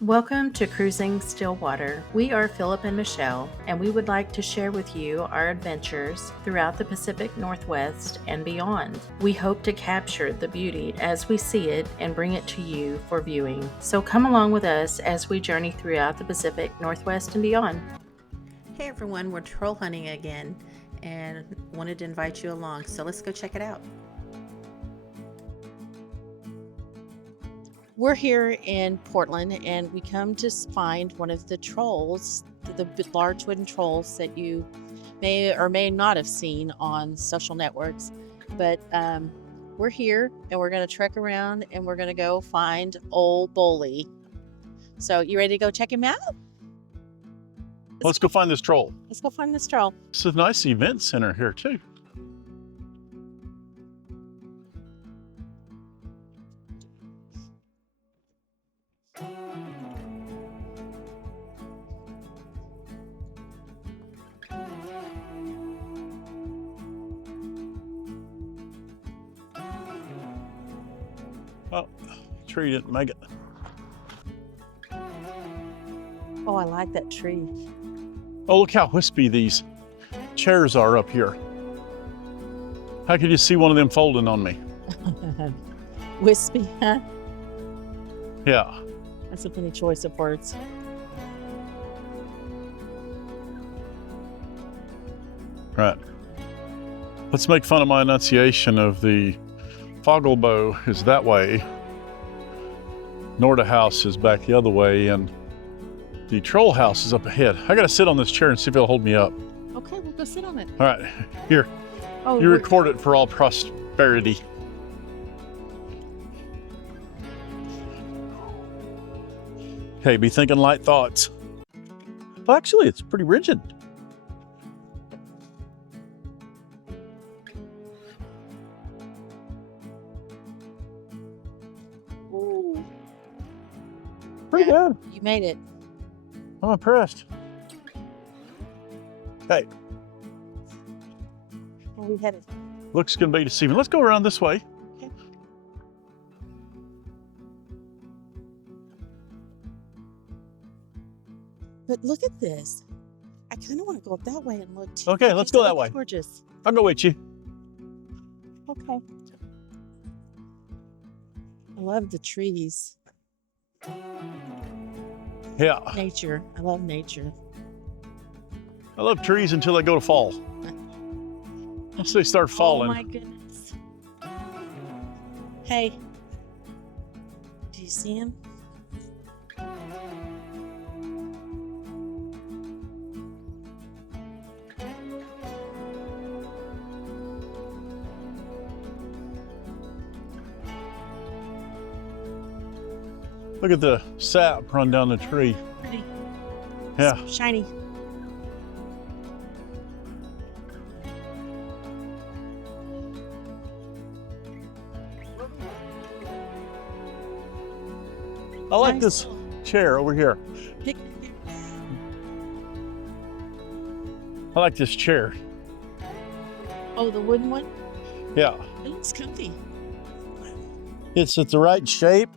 Welcome to Cruising Stillwater. We are Philip and Michelle, and we would like to share with you our adventures throughout the Pacific Northwest and beyond. We hope to capture the beauty as we see it and bring it to you for viewing. So come along with us as we journey throughout the Pacific Northwest and beyond. Hey everyone, we're troll hunting again and wanted to invite you along, so let's go check it out. We're here in Portland and we come to find one of the trolls, the large wooden trolls that you may or may not have seen on social networks. But we're here and we're going to trek around and we're going to go find Ole Bolle. So you ready to go check him out? Let's go find this troll. Let's go find this troll. It's a nice event center here too. Oh, tree didn't make it. Oh, I like that tree. Oh, look how wispy these chairs are up here. How could you see one of them folding on me? Wispy, huh? Yeah. That's a funny choice of words. Right. Let's make fun of my enunciation of the Fogelbo is that way. Norda House is back the other way, and the troll house is up ahead. I gotta sit on this chair and see if it'll hold me up. Okay, we'll go sit on it. All right, here. Oh, You record it for all prosperity. Okay, be thinking light thoughts. Well, actually, it's pretty rigid. Ooh, Pretty good. you made it. I'm impressed. Hey, Where we headed? looks gonna be deceiving. Let's go around this way. Okay. But look at this. I kind of want to go up that way and look too. Okay, let's go that way. Gorgeous. I'll go with you. Okay. I love the trees. Yeah, Nature. I love nature. I love trees until they go to fall. Once they start falling. Oh my goodness. Hey. Do you see him? Look at the sap run down the tree. Pretty. Yeah. So shiny. I like Nice this chair over here. picnic. I like this chair. Oh, the wooden one? Yeah. It looks comfy. It's at the right shape.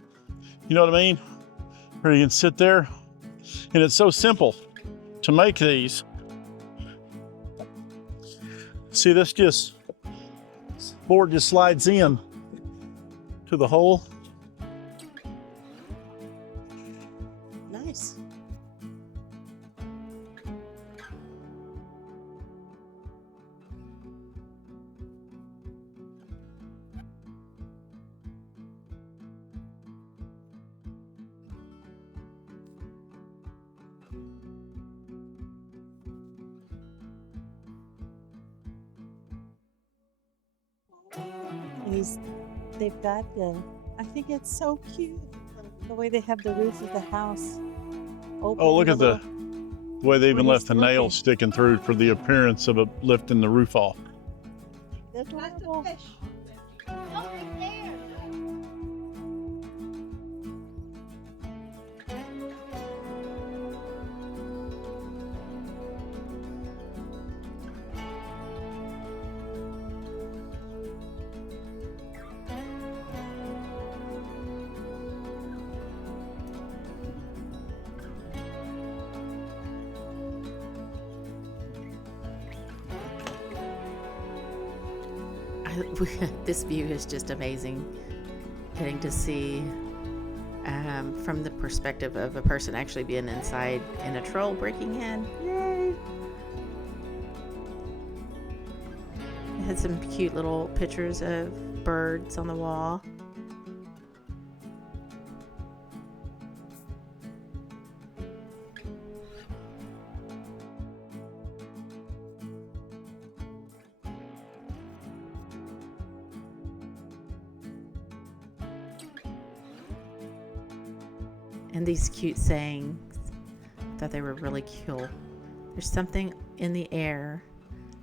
You know what I mean? Where you can sit there. And it's so simple to make these. See, this board just slides in to the hole. Nice. And they've got I think it's so cute. The way they have the roof of the house open. Oh, look at the way they even We're left just the nail looking. sticking through for the appearance of lifting the roof off. They're adorable. This view is just amazing. Getting to see from the perspective of a person actually being inside and a troll breaking in. Yay! It had some cute little pictures of birds on the wall. And these cute sayings, I thought they were really cool. There's something in the air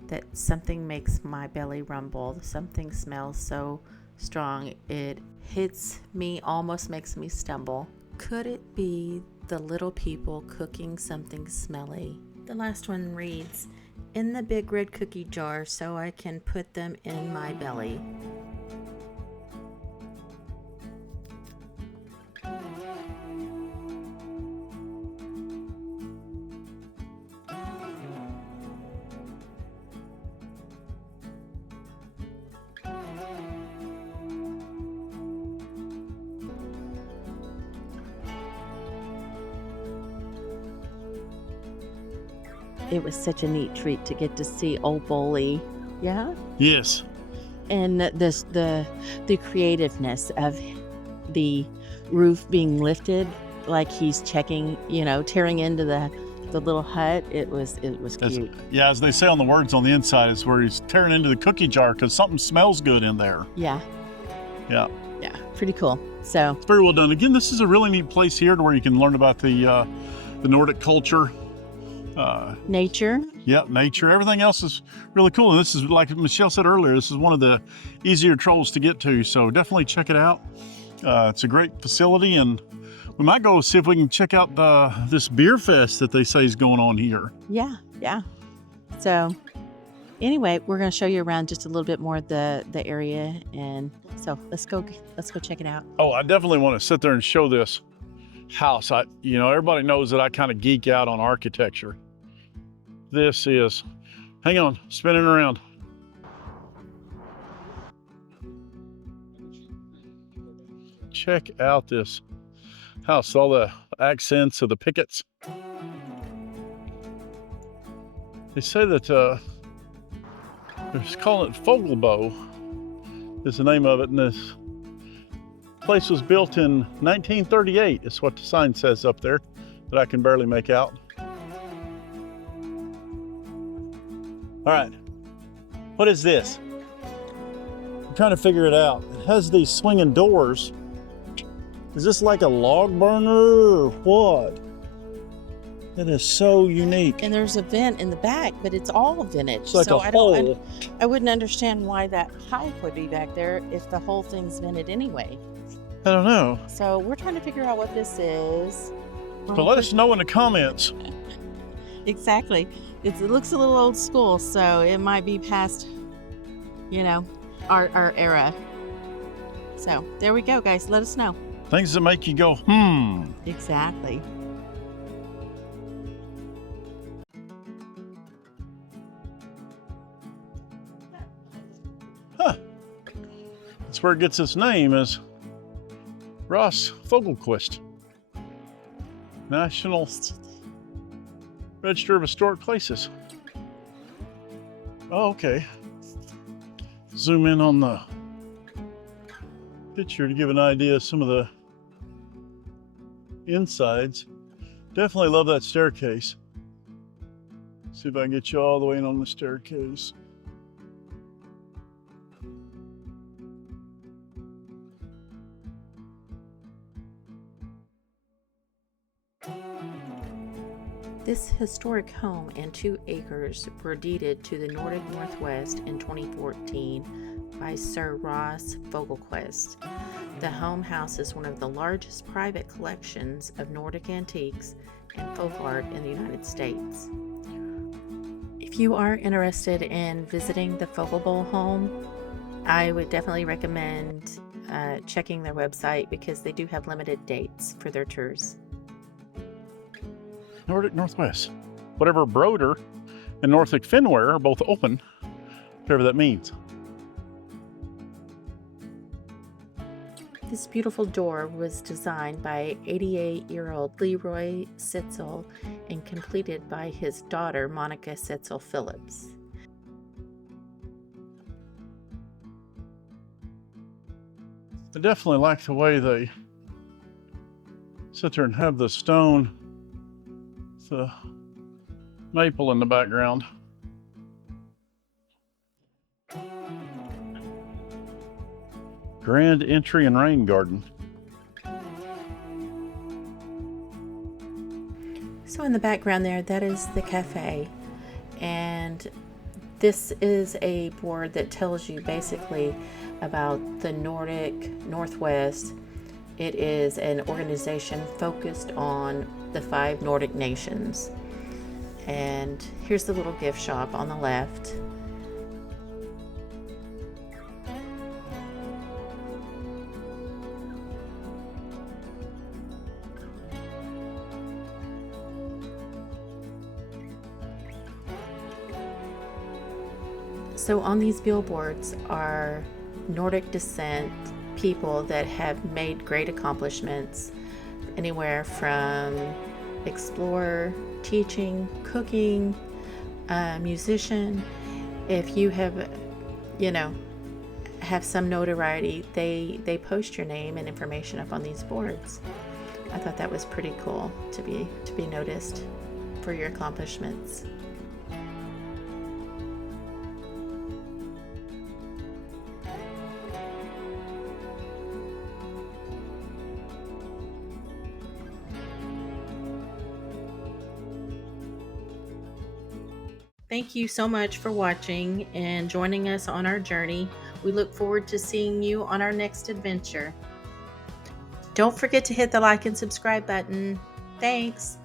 that something makes my belly rumble. Something smells so strong it hits me, almost makes me stumble. Could it be the little people cooking something smelly? The last one reads, in the big red cookie jar so I can put them in my belly. It was such a neat treat to get to see Ole Bolle. Yeah? Yes. And the creativeness of the roof being lifted, like he's checking, tearing into the little hut. It was cute. As they say on the words on the inside, is where he's tearing into the cookie jar because something smells good in there. Yeah. Yeah. Yeah. Pretty cool. So it's very well done. Again, this is a really neat place here to where you can learn about the Nordic culture. Nature. Yep, nature. Everything else is really cool. And this is, like Michelle said earlier, this is one of the easier trolls to get to. So definitely check it out. It's a great facility, and we might go see if we can check out this beer fest that they say is going on here. Yeah, yeah. So anyway, we're going to show you around just a little bit more of the area, and so let's go check it out. Oh, I definitely want to sit there and show this house. Everybody knows that I kind of geek out on architecture. This is, hang on, spinning around. Check out this house, all the accents of the pickets. They say that they're calling it Fogelbo is the name of it, and this place was built in 1938, is what the sign says up there that I can barely make out. All right, what is this? I'm trying to figure it out. It has these swinging doors. Is this like a log burner or what? It is so unique. And there's a vent in the back, but it's all vintage. It's like so a hole. I wouldn't understand why that pipe would be back there if the whole thing's vented anyway. I don't know. So we're trying to figure out what this is. But let us know in the comments. Exactly. It looks a little old school, so it might be past, our era. So there we go, guys. Let us know. Things that make you go, Exactly. Huh. That's where it gets its name, is Ross Fogelquist. National Register of Historic Places. Oh, okay. Zoom in on the picture to give an idea of some of the insides. Definitely love that staircase. See if I can get you all the way in on the staircase. This historic home and 2 acres were deeded to the Nordic Northwest in 2014 by Sir Ross Fogelquist. The home houses one of the largest private collections of Nordic antiques and folk art in the United States. If you are interested in visiting the Fogelbo home, I would definitely recommend checking their website because they do have limited dates for their tours. Nordic Northwest. Whatever Broder and Norfolk Finware are both open, whatever that means. This beautiful door was designed by 88-year-old Leroy Sitzel and completed by his daughter, Monica Sitzel Phillips. I definitely like the way they sit there and have the stone, the maple in the background. Grand entry and rain garden. So in the background there, that is the cafe, and this is a board that tells you basically about the Nordic Northwest. It is an organization focused on the 5 Nordic nations. And here's the little gift shop on the left. So on these billboards are Nordic descent people that have made great accomplishments, anywhere from explorer, teaching, cooking, musician. If you have, have some notoriety, they post your name and information up on these boards. I thought that was pretty cool to be noticed for your accomplishments. Thank you so much for watching and joining us on our journey. We look forward to seeing you on our next adventure. Don't forget to hit the like and subscribe button. Thanks.